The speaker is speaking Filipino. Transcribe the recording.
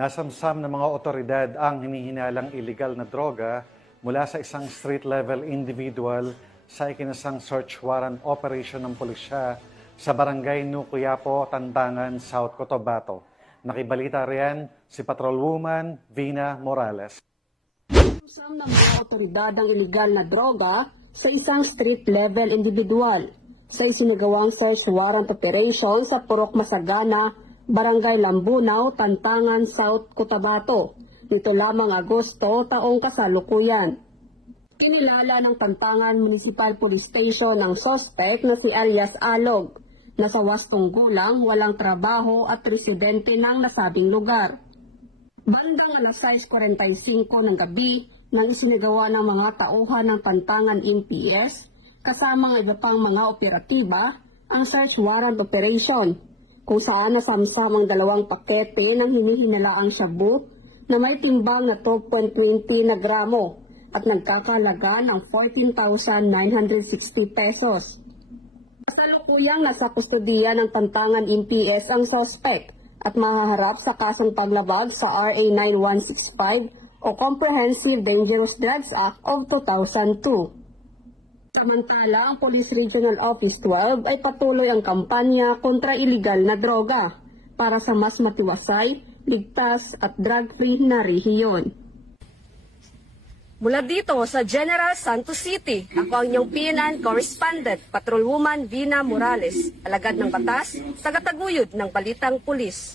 Nasamsam ng mga otoridad ang hinihinalang illegal na droga mula sa isang street-level individual sa ikinasang search warrant operation ng pulisya sa Barangay Nucuyapo, Tantangan, South Cotabato. Nakibalita riyan si Patrolwoman Vina Morales. Nasamsam ng mga otoridad ang illegal na droga sa isang street-level individual sa isinagawang search warrant operation sa Purok Masagana, Barangay Lambunaw, Tantangan, South Cotabato, nito lamang Agosto taong kasalukuyan. Kinilala ng Tantangan Municipal Police Station ang suspect na si alias Alog, na sa wastong gulang, walang trabaho at residente ng nasabing lugar. Bandang alas 6:45 ng gabi nang isinagawa ng mga tauhan ng Tantangan NPS kasama ng iba pang mga operatiba ang search warrant operation, kung saan nasamsam ang 2 pakete ng hinihinalaang shabu na may timbang na 12.20 na gramo at nagkakalaga ng 14,960 pesos. Kasalukuyang nasa kustodiya ng Tantangan NPS ang suspect at mahaharap sa kasong paglabag sa RA 9165 o Comprehensive Dangerous Drugs Act of 2002. Samantala, ang Police Regional Office 12 ay patuloy ang kampanya kontra iligal na droga para sa mas matiwasay, ligtas at drug-free na rehiyon. Mula dito sa General Santos City, ako ang inyong PNN Correspondent, Patrolwoman Vina Morales, alagad ng batas, tagataguyod ng Balitang Pulis.